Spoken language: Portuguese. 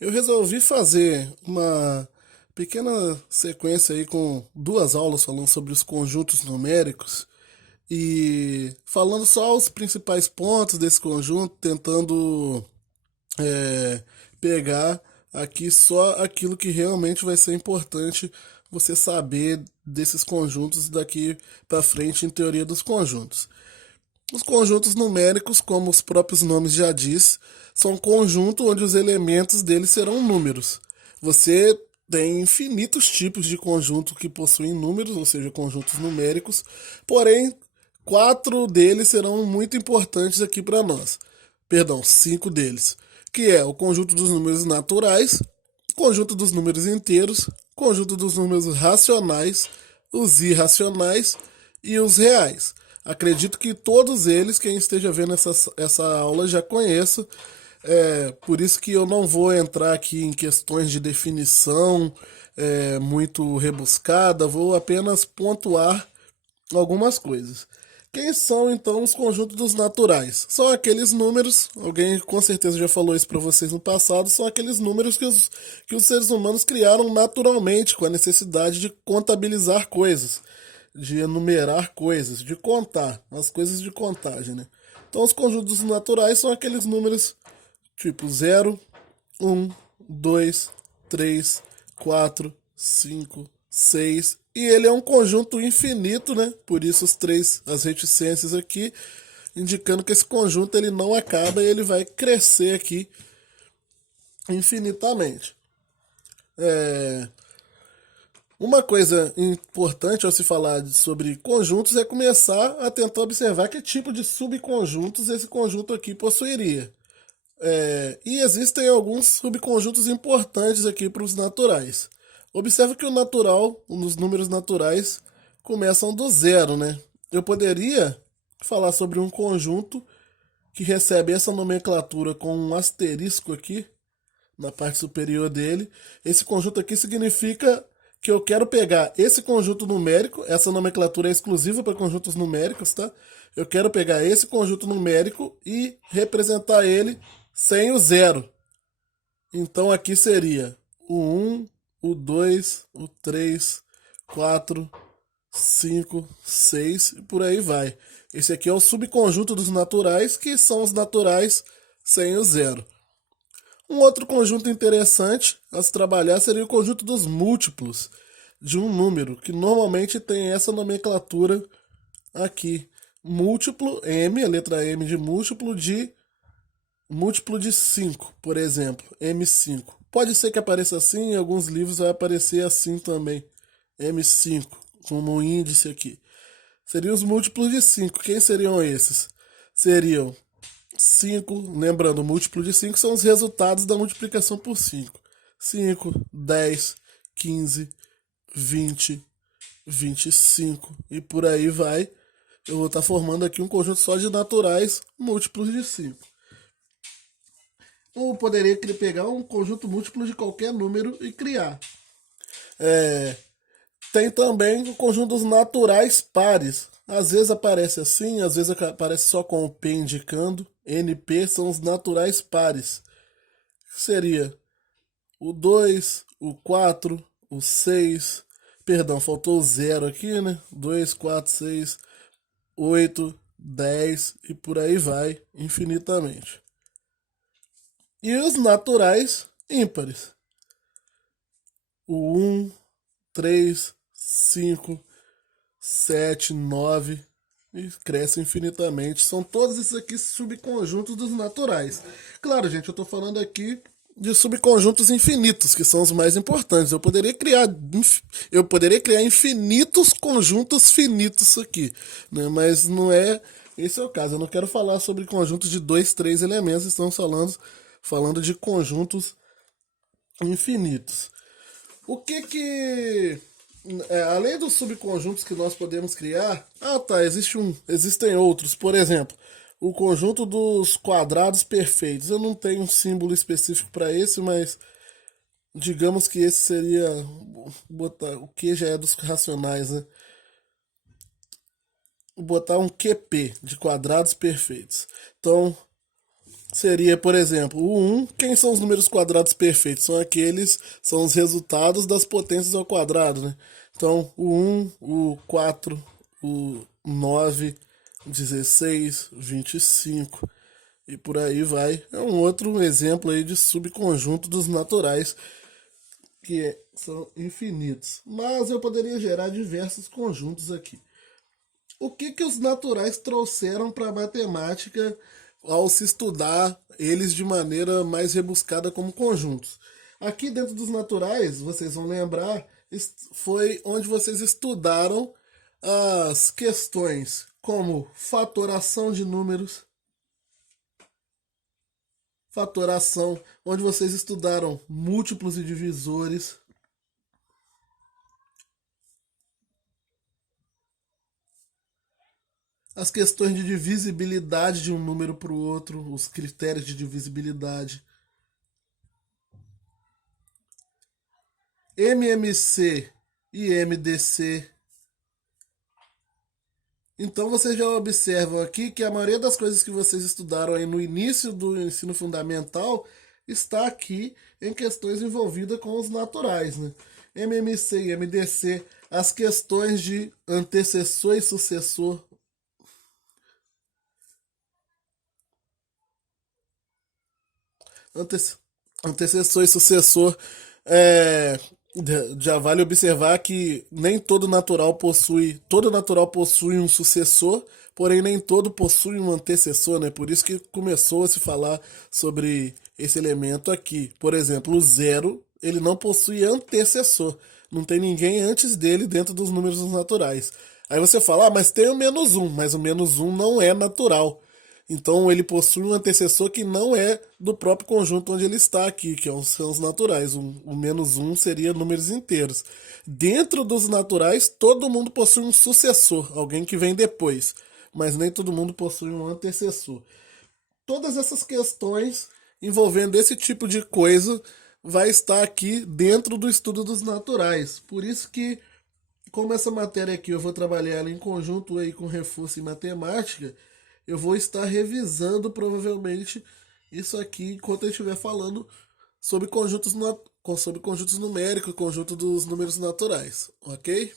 Eu resolvi fazer uma pequena sequência aí com duas aulas falando sobre os conjuntos numéricos e falando só os principais pontos desse conjunto, tentando é, pegar aqui só aquilo que realmente vai ser importante você saber desses conjuntos daqui para frente em teoria dos conjuntos. Os conjuntos numéricos, como os próprios nomes já diz, são um conjunto onde os elementos deles serão números. Você tem infinitos tipos de conjunto que possuem números, ou seja, conjuntos numéricos, porém, quatro deles serão muito importantes aqui para nós. Perdão, cinco deles, que é o conjunto dos números naturais, conjunto dos números inteiros, conjunto dos números racionais, os irracionais e os reais. Acredito que todos eles, quem esteja vendo essa aula, já conheça. Por isso que eu não vou entrar aqui em questões de definição muito rebuscada, vou apenas pontuar algumas coisas. Quem são então os conjuntos dos naturais? São aqueles números, alguém com certeza já falou isso para vocês no passado, são aqueles números que os seres humanos criaram naturalmente, com a necessidade de contabilizar coisas, de enumerar coisas, de contar, as coisas de contagem, né? Então os conjuntos naturais são aqueles números tipo 0, 1, 2, 3, 4, 5, 6. E ele é um conjunto infinito, né? Por isso as reticências aqui, indicando que esse conjunto ele não acaba e ele vai crescer aqui infinitamente. É, Uma coisa importante ao se falar sobre conjuntos é começar a tentar observar que tipo de subconjuntos esse conjunto aqui possuiria. E existem alguns subconjuntos importantes aqui para os naturais. Observe que o natural, os números naturais, começam do zero, né? Eu poderia falar sobre um conjunto que recebe essa nomenclatura com um asterisco aqui na parte superior dele. Esse conjunto aqui significa que eu quero pegar esse conjunto numérico, essa nomenclatura é exclusiva para conjuntos numéricos, tá? Eu quero pegar esse conjunto numérico e representar ele sem o zero. Então aqui seria o 1, o 2, o 3, 4, 5, 6 e por aí vai. Esse aqui é o subconjunto dos naturais, que são os naturais sem o zero. Um outro conjunto interessante a se trabalhar seria o conjunto dos múltiplos de um número, que normalmente tem essa nomenclatura aqui. Múltiplo M, a letra M de múltiplo de 5, por exemplo, M5. Pode ser que apareça assim, em alguns livros vai aparecer assim também, M5, como um índice aqui. Seriam os múltiplos de 5. Quem seriam esses? Seriam 5, lembrando, o múltiplo de 5 são os resultados da multiplicação por 5. 5, 10, 15, 20, 25 e por aí vai. Eu vou estar formando aqui um conjunto só de naturais múltiplos de 5. Ou poderia pegar um conjunto múltiplo de qualquer número e criar. É, Tem também o conjunto dos naturais pares. Às vezes aparece assim, às vezes aparece só com o P indicando. NP são os naturais pares. Seria o 2, o 4, o 6. Perdão, faltou o 0 aqui, né? 2, 4, 6, 8, 10 e por aí vai infinitamente. E os naturais ímpares. O 1, 3, 5, 7, 9 e cresce infinitamente. São todos esses aqui subconjuntos dos naturais. Claro, gente, eu estou falando aqui de subconjuntos infinitos, que são os mais importantes. Eu poderia criar infinitos conjuntos finitos aqui, né? Mas não é esse é o caso. Eu não quero falar sobre conjuntos de dois, três elementos. Estamos falando de conjuntos infinitos. O que que além dos subconjuntos que nós podemos criar, tá, existem outros. Por exemplo, o conjunto dos quadrados perfeitos. Eu não tenho um símbolo específico para esse, mas digamos que esse seria botar o que já é dos racionais, né? Botar um QP de quadrados perfeitos. Então, Seria, por exemplo, o um. Quem são os números quadrados perfeitos? São os resultados das potências ao quadrado, né? Então, o um, o 4, o 9, 16, 25 e por aí vai. É um outro exemplo aí de subconjunto dos naturais são infinitos. Mas eu poderia gerar diversos conjuntos aqui. O que os naturais trouxeram para a matemática ao se estudar eles de maneira mais rebuscada como conjuntos? Aqui dentro dos naturais, vocês vão lembrar, foi onde vocês estudaram as questões como fatoração, onde vocês estudaram múltiplos e divisores, as questões de divisibilidade de um número para o outro, os critérios de divisibilidade, MMC e MDC. Então vocês já observam aqui que a maioria das coisas que vocês estudaram aí no início do ensino fundamental está aqui em questões envolvidas com os naturais, né? MMC e MDC, as questões de antecessor e sucessor, ante- antecessor e sucessor, é, já vale observar que nem todo natural possui um sucessor, porém nem todo possui um antecessor, né? Por isso que começou a se falar sobre esse elemento aqui. Por exemplo, o zero, ele não possui antecessor. Não tem ninguém antes dele dentro dos números naturais. Aí você fala, ah, mas tem o menos um, mas o menos um não é natural. Então ele possui um antecessor que não é do próprio conjunto onde ele está aqui, são os naturais. O menos um seria números inteiros. Dentro dos naturais, todo mundo possui um sucessor, alguém que vem depois, mas nem todo mundo possui um antecessor. Todas essas questões envolvendo esse tipo de coisa vai estar aqui dentro do estudo dos naturais. Por isso que, como essa matéria aqui eu vou trabalhar ela em conjunto aí com reforço em matemática, eu vou estar revisando provavelmente isso aqui enquanto eu estiver falando sobre conjuntos, sobre conjuntos numéricos, conjunto dos números naturais, ok?